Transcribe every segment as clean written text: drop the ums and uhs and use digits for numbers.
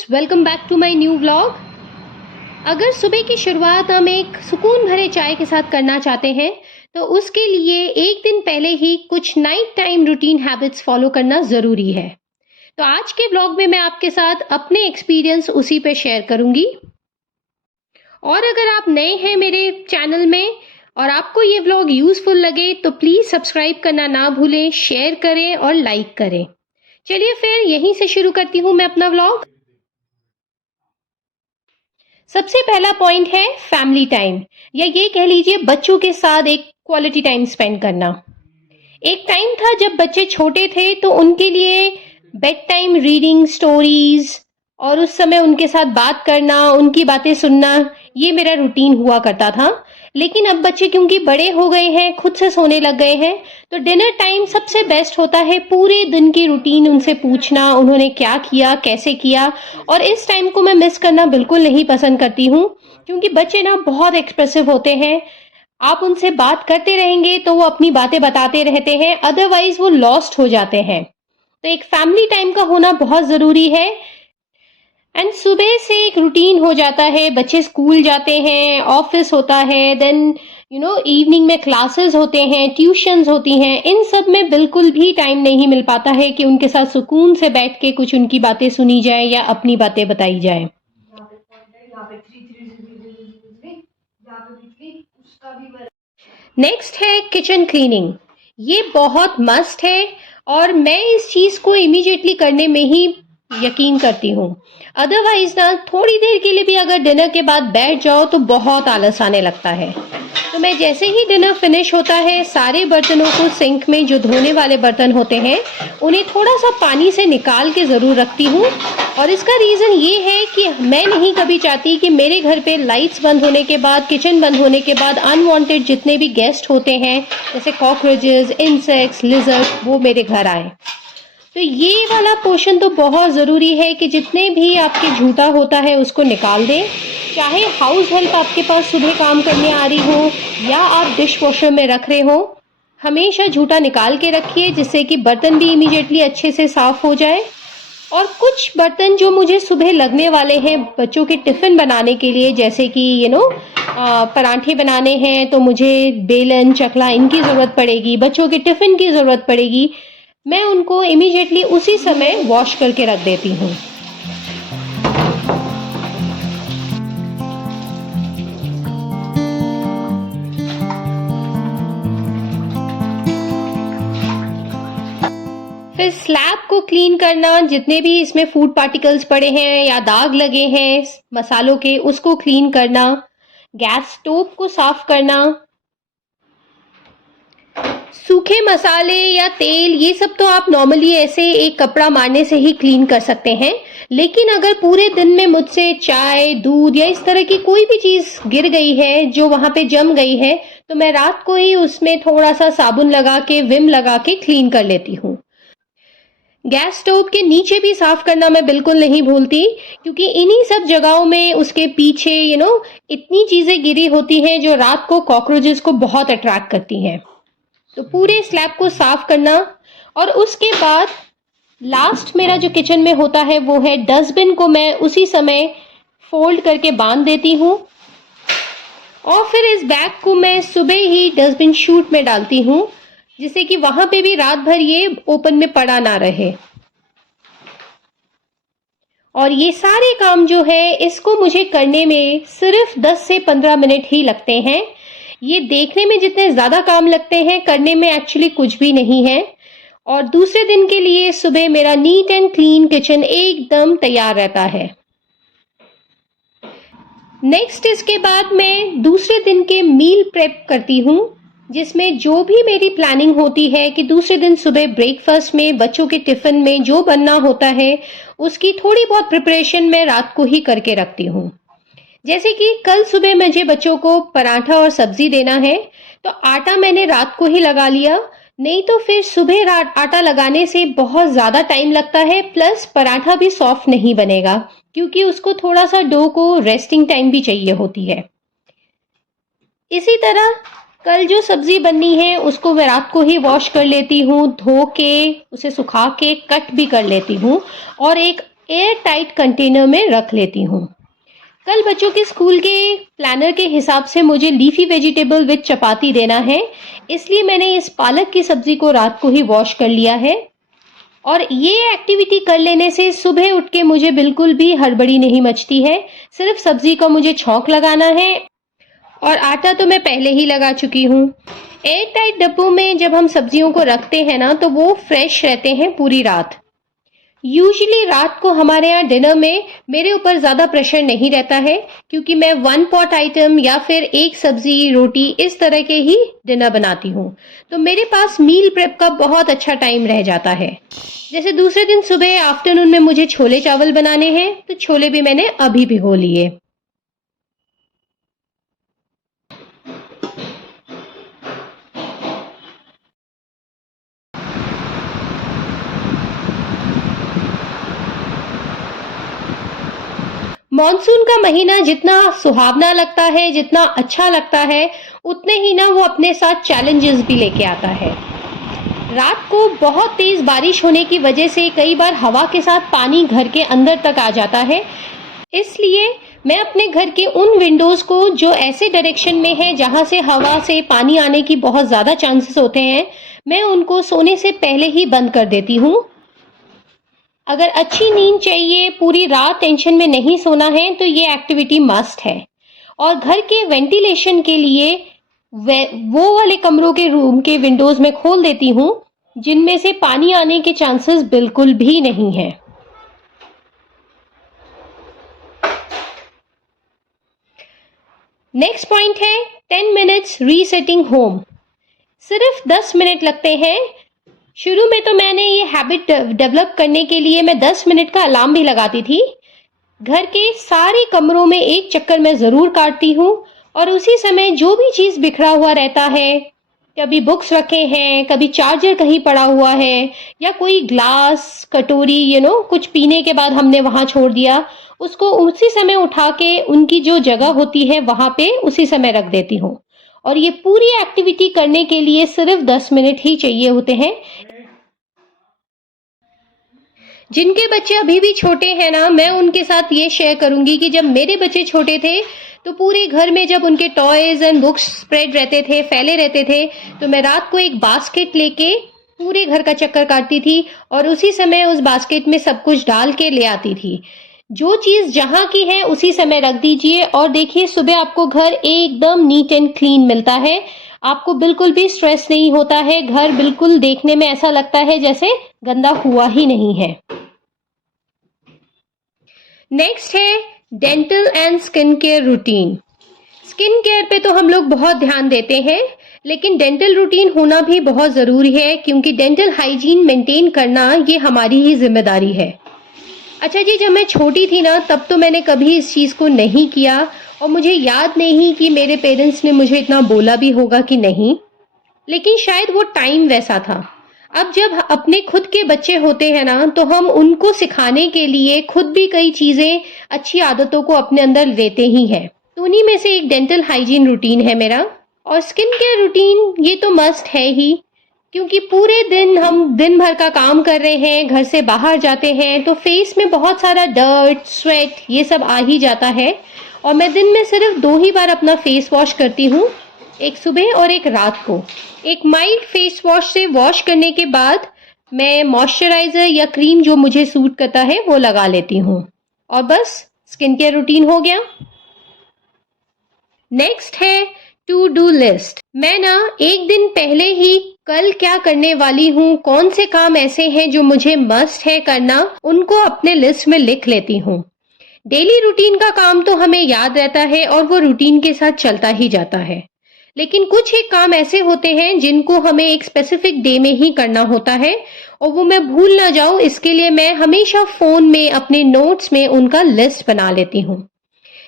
Friends, welcome back to my new vlog. अगर सुबह की शुरुआत हम एक सुकून भरे चाय के साथ करना चाहते हैं तो उसके लिए एक दिन पहले ही कुछ night time routine habits follow करना ज़रूरी है। तो आज के व्लॉग में मैं आपके साथ अपने एक्सपीरियंस उसी पे शेयर करूंगी। और अगर आप नए हैं मेरे चैनल में और आपको ये व्लॉग यूज़फुल लगे तो प्लीज़ सब्सक्राइब करना ना भूलें, शेयर करें और लाइक करें। चलिए फिर यहीं से शुरू करती हूँ मैं अपना व्लॉग। सबसे पहला पॉइंट है फैमिली टाइम, या ये कह लीजिए बच्चों के साथ एक क्वालिटी टाइम स्पेंड करना। एक टाइम था जब बच्चे छोटे थे तो उनके लिए बेड टाइम रीडिंग स्टोरीज और उस समय उनके साथ बात करना, उनकी बातें सुनना, ये मेरा रूटीन हुआ करता था। लेकिन अब बच्चे क्योंकि बड़े हो गए हैं, खुद से सोने लग गए हैं, तो डिनर टाइम सबसे बेस्ट होता है पूरे दिन की रूटीन उनसे पूछना, उन्होंने क्या किया, कैसे किया। और इस टाइम को मैं मिस करना बिल्कुल नहीं पसंद करती हूँ, क्योंकि बच्चे ना बहुत एक्सप्रेसिव होते हैं। आप उनसे बात करते रहेंगे तो वो अपनी बातें बताते रहते हैं, अदरवाइज वो लॉस्ट हो जाते हैं। तो एक फैमिली टाइम का होना बहुत ज़रूरी है। एंड सुबह से एक रूटीन हो जाता है, बच्चे स्कूल जाते हैं, ऑफिस होता है, देन इवनिंग में क्लासेस होते हैं, ट्यूशंस होती हैं। इन सब में बिल्कुल भी टाइम नहीं मिल पाता है कि उनके साथ सुकून से बैठ के कुछ उनकी बातें सुनी जाए या अपनी बातें बताई जाए। नेक्स्ट है किचन क्लीनिंग। ये बहुत मस्ट है और मैं इस चीज को इमीडिएटली करने में ही यकीन करती हूँ। अदरवाइज ना थोड़ी देर के लिए भी अगर डिनर के बाद बैठ जाओ तो बहुत आलस आने लगता है। तो मैं जैसे ही डिनर फिनिश होता है, सारे बर्तनों को सिंक में, जो धोने वाले बर्तन होते हैं, उन्हें थोड़ा सा पानी से निकाल के ज़रूर रखती हूँ। और इसका रीज़न ये है कि मैं नहीं कभी चाहती कि मेरे घर पे लाइट्स बंद होने के बाद, किचन बंद होने के बाद अनवांटेड जितने भी गेस्ट होते हैं, जैसे कॉकरोचेस, इंसेक्ट्स, लिजर्ड, वो मेरे घर आए। तो ये वाला पोर्शन तो बहुत ज़रूरी है कि जितने भी आपके झूठा होता है उसको निकाल दें। चाहे हाउस हेल्प आपके पास सुबह काम करने आ रही हो या आप डिश वॉशर में रख रहे हो, हमेशा झूठा निकाल के रखिए, जिससे कि बर्तन भी इमीडिएटली अच्छे से साफ़ हो जाए। और कुछ बर्तन जो मुझे सुबह लगने वाले हैं बच्चों के टिफ़िन बनाने के लिए, जैसे कि पराठे बनाने हैं तो मुझे बेलन, चकला, इनकी ज़रूरत पड़ेगी, बच्चों के टिफ़िन की ज़रूरत पड़ेगी, मैं उनको इमीडिएटली उसी समय वॉश करके रख देती हूँ। फिर स्लैब को क्लीन करना, जितने भी इसमें फूड पार्टिकल्स पड़े हैं या दाग लगे हैं मसालों के, उसको क्लीन करना। गैस स्टोव को साफ करना। सूखे मसाले या तेल, ये सब तो आप नॉर्मली ऐसे एक कपड़ा मारने से ही क्लीन कर सकते हैं। लेकिन अगर पूरे दिन में मुझसे चाय, दूध या इस तरह की कोई भी चीज़ गिर गई है जो वहाँ पे जम गई है, तो मैं रात को ही उसमें थोड़ा सा साबुन लगा के, विम लगा के क्लीन कर लेती हूँ। गैस स्टोव के नीचे भी साफ करना मैं बिल्कुल नहीं भूलती, क्योंकि इन्हीं सब जगहों में उसके पीछे इतनी चीज़ें गिरी होती हैं जो रात को कॉकरोचेस को बहुत अट्रैक्ट करती हैं। तो पूरे स्लैब को साफ करना। और उसके बाद लास्ट मेरा जो किचन में होता है वो है डस्टबिन को मैं उसी समय फोल्ड करके बांध देती हूँ। और फिर इस बैग को मैं सुबह ही डस्टबिन शूट में डालती हूँ, जिससे कि वहां पे भी रात भर ये ओपन में पड़ा ना रहे। और ये सारे काम जो है, इसको मुझे करने में सिर्फ 10 से 15 मिनट ही लगते हैं। ये देखने में जितने ज़्यादा काम लगते हैं, करने में एक्चुअली कुछ भी नहीं है। और दूसरे दिन के लिए सुबह मेरा नीट एंड क्लीन किचन एकदम तैयार रहता है। नेक्स्ट इसके बाद मैं दूसरे दिन के मील प्रेप करती हूँ, जिसमें जो भी मेरी प्लानिंग होती है कि दूसरे दिन सुबह ब्रेकफास्ट में, बच्चों के टिफ़िन में जो बनना होता है, उसकी थोड़ी बहुत प्रिपरेशन मैं रात को ही करके रखती हूँ। जैसे कि कल सुबह मुझे बच्चों को पराठा और सब्जी देना है, तो आटा मैंने रात को ही लगा लिया, नहीं तो फिर सुबह आटा लगाने से बहुत ज़्यादा टाइम लगता है, प्लस पराठा भी सॉफ्ट नहीं बनेगा, क्योंकि उसको थोड़ा सा डो को रेस्टिंग टाइम भी चाहिए होती है। इसी तरह कल जो सब्जी बननी है उसको मैं रात को ही वॉश कर लेती हूँ, धो के उसे सुखा के कट भी कर लेती हूँ। और एक एयर टाइट कंटेनर में रख लेती हूँ। कल बच्चों के स्कूल के प्लानर के हिसाब से मुझे लीफी वेजिटेबल विद चपाती देना है, इसलिए मैंने इस पालक की सब्जी को रात को ही वॉश कर लिया है। और ये एक्टिविटी कर लेने से सुबह उठ के मुझे बिल्कुल भी हड़बड़ी नहीं मचती है। सिर्फ सब्जी का मुझे छौंक लगाना है और आटा तो मैं पहले ही लगा चुकी हूँ। एयर टाइट डब्बों में जब हम सब्जियों को रखते हैं ना, तो वो फ्रेश रहते हैं पूरी रात। यूजुअली रात को हमारे यहाँ डिनर में मेरे ऊपर ज़्यादा प्रेशर नहीं रहता है, क्योंकि मैं वन पॉट आइटम या फिर एक सब्जी रोटी इस तरह के ही डिनर बनाती हूँ, तो मेरे पास मील प्रेप का बहुत अच्छा टाइम रह जाता है। जैसे दूसरे दिन सुबह आफ्टरनून में मुझे छोले चावल बनाने हैं, तो छोले भी मैंने अभी भिगो लिए। मॉनसून का महीना जितना सुहावना लगता है, जितना अच्छा लगता है, उतने ही ना वो अपने साथ चैलेंजेस भी लेके आता है। रात को बहुत तेज बारिश होने की वजह से कई बार हवा के साथ पानी घर के अंदर तक आ जाता है, इसलिए मैं अपने घर के उन विंडोज़ को जो ऐसे डायरेक्शन में है जहां से हवा से पानी आने की बहुत ज़्यादा चांसेस होते हैं, मैं उनको सोने से पहले ही बंद कर देती हूँ। अगर अच्छी नींद चाहिए, पूरी रात टेंशन में नहीं सोना है, तो ये एक्टिविटी मस्ट है। और घर के वेंटिलेशन के लिए वो वाले कमरों के रूम के विंडोज में खोल देती हूँ जिनमें से पानी आने के चांसेस बिल्कुल भी नहीं है। नेक्स्ट पॉइंट है 10 मिनट्स रीसेटिंग होम। सिर्फ 10 मिनट लगते हैं। शुरू में तो मैंने ये हैबिट डेवलप करने के लिए मैं 10 मिनट का अलार्म भी लगाती थी। घर के सारे कमरों में एक चक्कर मैं ज़रूर काटती हूँ और उसी समय जो भी चीज़ बिखरा हुआ रहता है, कभी बुक्स रखे हैं, कभी चार्जर कहीं पड़ा हुआ है, या कोई ग्लास कटोरी कुछ पीने के बाद हमने वहाँ छोड़ दिया, उसको उसी समय उठा के उनकी जो जगह होती है वहाँ पे उसी समय रख देती हूँ। और ये पूरी एक्टिविटी करने के लिए सिर्फ 10 मिनट ही चाहिए होते हैं। जिनके बच्चे अभी भी छोटे हैं ना, मैं उनके साथ ये शेयर करूंगी कि जब मेरे बच्चे छोटे थे तो पूरे घर में जब उनके टॉयज एंड बुक्स स्प्रेड रहते थे, फैले रहते थे, तो मैं रात को एक बास्केट लेके पूरे घर का चक्कर काटती थी और उसी समय उस बास्केट में सब कुछ डाल के ले आती थी। जो चीज़ जहाँ की है उसी समय रख दीजिए और देखिए सुबह आपको घर एकदम नीट एंड क्लीन मिलता है। आपको बिल्कुल भी स्ट्रेस नहीं होता है। घर बिल्कुल देखने में ऐसा लगता है जैसे गंदा हुआ ही नहीं है। नेक्स्ट है dental and skin care routine. Skin care पे तो हम लोग बहुत ध्यान देते हैं, लेकिन डेंटल रूटीन होना भी बहुत ज़रूरी है, क्योंकि डेंटल हाइजीन मेंटेन करना ये हमारी ही जिम्मेदारी है। अच्छा जी, जब मैं छोटी थी ना, तब तो मैंने कभी इस चीज़ को नहीं किया और मुझे याद नहीं कि मेरे पेरेंट्स ने मुझे इतना बोला भी होगा कि नहीं, लेकिन शायद वो टाइम वैसा था। अब जब अपने खुद के बच्चे होते हैं ना, तो हम उनको सिखाने के लिए खुद भी कई चीज़ें, अच्छी आदतों को अपने अंदर लेते ही हैं। तो उन्हीं में से एक डेंटल हाइजीन रूटीन है मेरा। और स्किन केयर रूटीन ये तो मस्ट है ही, क्योंकि पूरे दिन हम दिन भर का काम कर रहे हैं, घर से बाहर जाते हैं, तो फेस में बहुत सारा डर्ट, स्वेट, ये सब आ ही जाता है। और मैं दिन में सिर्फ 2 ही बार अपना फेस वॉश करती हूँ, एक सुबह और एक रात को। एक माइल्ड फेस वॉश से वॉश करने के बाद मैं मॉइस्चराइज़र या क्रीम जो मुझे सूट करता है वो लगा लेती हूँ और बस स्किन केयर रूटीन हो गया। नेक्स्ट है टू डू लिस्ट। मैं ना एक दिन पहले ही कल क्या करने वाली हूँ, कौन से काम ऐसे हैं जो मुझे मस्ट है करना, उनको अपने लिस्ट में लिख लेती हूँ। डेली रूटीन का काम तो हमें याद रहता है और वो रूटीन के साथ चलता ही जाता है, लेकिन कुछ एक काम ऐसे होते हैं जिनको हमें एक स्पेसिफिक डे में ही करना होता है और वो मैं भूल ना जाऊं, इसके लिए मैं हमेशा फोन में अपने नोट्स में उनका लिस्ट बना लेती हूँ।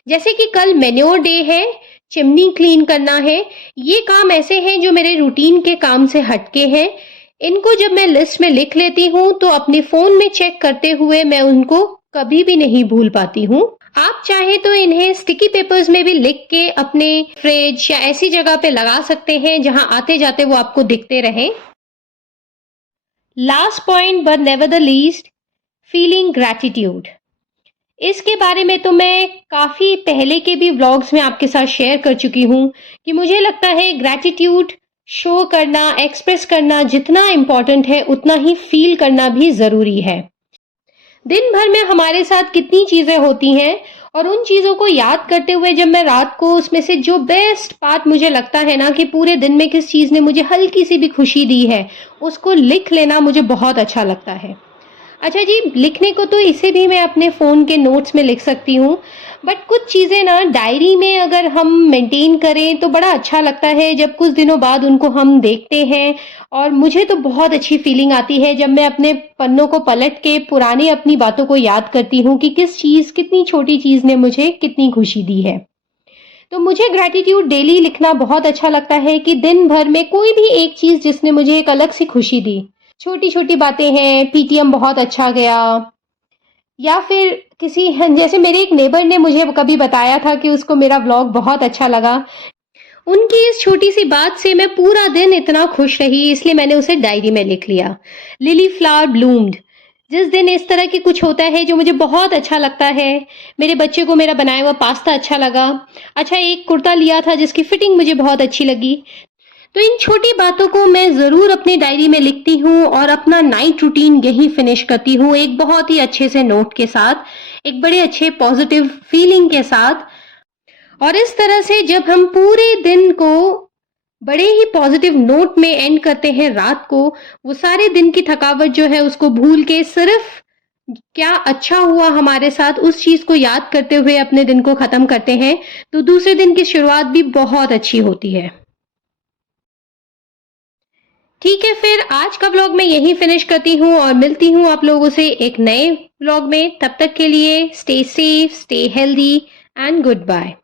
जैसे कि कल मैन्योर डे है, चिमनी क्लीन करना है। ये काम ऐसे हैं जो मेरे रूटीन के काम से हटके हैं। इनको जब मैं लिस्ट में लिख लेती हूँ तो अपने फोन में चेक करते हुए मैं उनको कभी भी नहीं भूल पाती हूँ। आप चाहे तो इन्हें स्टिकी पेपर्स में भी लिख के अपने फ्रिज या ऐसी जगह पे लगा सकते हैं जहां आते जाते वो आपको दिखते रहें। Last point but never the least, feeling gratitude. इसके बारे में तो मैं काफ़ी पहले के भी व्लॉग्स में आपके साथ शेयर कर चुकी हूँ कि मुझे लगता है ग्रैटिट्यूड शो करना, एक्सप्रेस करना जितना इम्पोर्टेंट है, उतना ही फ़ील करना भी ज़रूरी है। दिन भर में हमारे साथ कितनी चीज़ें होती हैं और उन चीज़ों को याद करते हुए जब मैं रात को उसमें से जो बेस्ट पार्ट मुझे लगता है ना कि पूरे दिन में किस चीज़ ने मुझे हल्की सी भी खुशी दी है, उसको लिख लेना मुझे बहुत अच्छा लगता है। अच्छा जी, लिखने को तो इसे भी मैं अपने फ़ोन के नोट्स में लिख सकती हूँ, बट कुछ चीज़ें ना डायरी में अगर हम मेंटेन करें तो बड़ा अच्छा लगता है जब कुछ दिनों बाद उनको हम देखते हैं। और मुझे तो बहुत अच्छी फीलिंग आती है जब मैं अपने पन्नों को पलट के पुरानी अपनी बातों को याद करती हूँ कि किस चीज़, कितनी छोटी चीज़ ने मुझे कितनी खुशी दी है। तो मुझे ग्रैटिट्यूड डेली लिखना बहुत अच्छा लगता है कि दिन भर में कोई भी एक चीज़ जिसने मुझे एक अलग सी खुशी दी। छोटी-छोटी बातें हैं, पीटीएम बहुत अच्छा गया, या फिर किसी जैसे मेरे एक नेबर ने मुझे कभी बताया था कि उसको मेरा व्लॉग बहुत अच्छा लगा। उनकी इस छोटी-सी बात से मैं पूरा दिन इतना खुश रही, इसलिए मैंने उसे डायरी में लिख लिया। Lily flower bloomed. जिस दिन इस तरह की कुछ होता है जो मुझे बहुत अच्छा लगता है, मेरे बच्चे को मेरा बनाया हुआ पास्ता अच्छा लगा, अच्छा एक कुर्ता लिया था जिसकी फिटिंग मुझे बहुत अच्छी लगी। तो इन छोटी बातों को मैं ज़रूर अपनी डायरी में लिखती हूँ और अपना नाइट रूटीन यही फिनिश करती हूँ एक बहुत ही अच्छे से नोट के साथ, एक बड़े अच्छे पॉजिटिव फीलिंग के साथ। और इस तरह से जब हम पूरे दिन को बड़े ही पॉजिटिव नोट में एंड करते हैं रात को, वो सारे दिन की थकावट जो है उसको भूल के सिर्फ क्या अच्छा हुआ हमारे साथ उस चीज़ को याद करते हुए अपने दिन को ख़त्म करते हैं, तो दूसरे दिन की शुरुआत भी बहुत अच्छी होती है। ठीक है, फिर आज का व्लॉग मैं यहीं फिनिश करती हूँ और मिलती हूँ आप लोगों से एक नए व्लॉग में। तब तक के लिए stay safe, stay healthy and good bye.